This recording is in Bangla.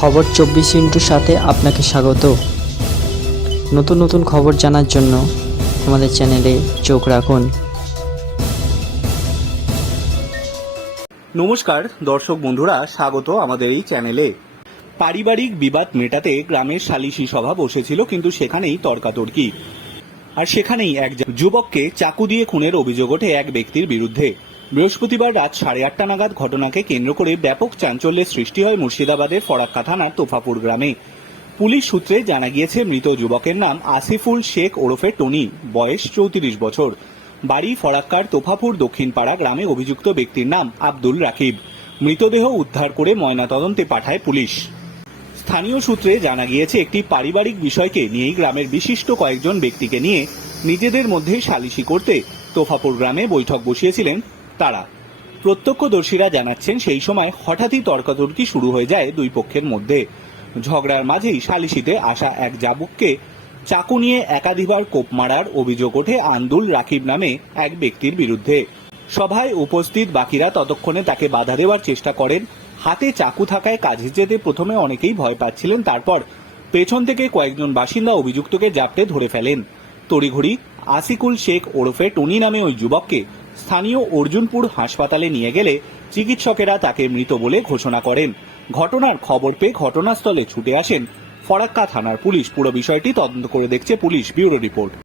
খবর চব্বিশ ইন্টুর সাথে আপনাকে স্বাগত। নতুন নতুন খবর জানার জন্য আমাদের চ্যানেলে চোখ রাখুন। নমস্কার, দর্শক বন্ধুরা, স্বাগত আমাদের এই চ্যানেলে। পারিবারিক বিবাদ মেটাতে গ্রামের সালিশি সভা বসেছিল, কিন্তু সেখানেই তর্কাতর্কি। আর সেখানেই এক যুবককে চাকু দিয়ে খুনের অভিযোগ ওঠে এক ব্যক্তির বিরুদ্ধে। বৃহস্পতিবার রাত সাড়ে আটটা নাগাদ ঘটনাকে কেন্দ্র করে ব্যাপক চাঞ্চল্যের সৃষ্টি হয় মুর্শিদাবাদের ফরাক্কা থানার তোফাপুর গ্রামে। পুলিশ সূত্রে জানা গিয়েছে, মৃত যুবকের নাম আসিফুল শেখ ওরফে টনি, বয়স চৌত্রিশ বছর। বাড়ি ফরাক্কার তোফাপুর দক্ষিণপাড়া গ্রামে অভিযুক্ত ব্যক্তির নাম আব্দুল রাকিব। মৃতদেহ উদ্ধার করে ময়নাতদন্তে পাঠায় পুলিশ। স্থানীয় সূত্রে জানা গিয়েছে, একটি পারিবারিক বিষয়কে নিয়েই গ্রামের বিশিষ্ট কয়েকজন ব্যক্তিকে নিয়ে নিজেদের মধ্যে সালিশি করতে তোফাপুর গ্রামে বৈঠক বসিয়েছিলেন তারা। প্রত্যক্ষদর্শীরা জানাচ্ছেন, সেই সময় হঠাৎই তর্কাতর্কি শুরু হয়ে যায় দুই পক্ষের মধ্যে। ঝগড়ার মাঝেই সালিশিতে আসা এক জাবুককে চাকু নিয়ে একাধিবার কোপ মারার অভিযোগ ওঠে আন্দুল রাকিব নামে এক ব্যক্তির বিরুদ্ধে। সভায় উপস্থিত বাকিরা ততক্ষণে তাকে বাধা দেওয়ার চেষ্টা করেন। হাতে চাকু থাকায় কাজে যেতে প্রথমে অনেকেই ভয় পাচ্ছিলেন, তারপর পেছন থেকে কয়েকজন বাসিন্দা অভিযুক্তকে জাপটে ধরে ফেলেন। তড়িঘড়ি আসিকুল শেখ ওরফে টনি নামে ওই যুবককে স্থানীয় অর্জুনপুর হাসপাতালে নিয়ে গেলে চিকিৎসকেরা তাকে মৃত বলে ঘোষণা করেন। ঘটনার খবর পেয়ে ঘটনাস্থলে ছুটে আসেন ফরাক্কা থানার পুলিশ। পুরো বিষয়টি তদন্ত করে দেখছে পুলিশ ব্যুরো রিপোর্ট।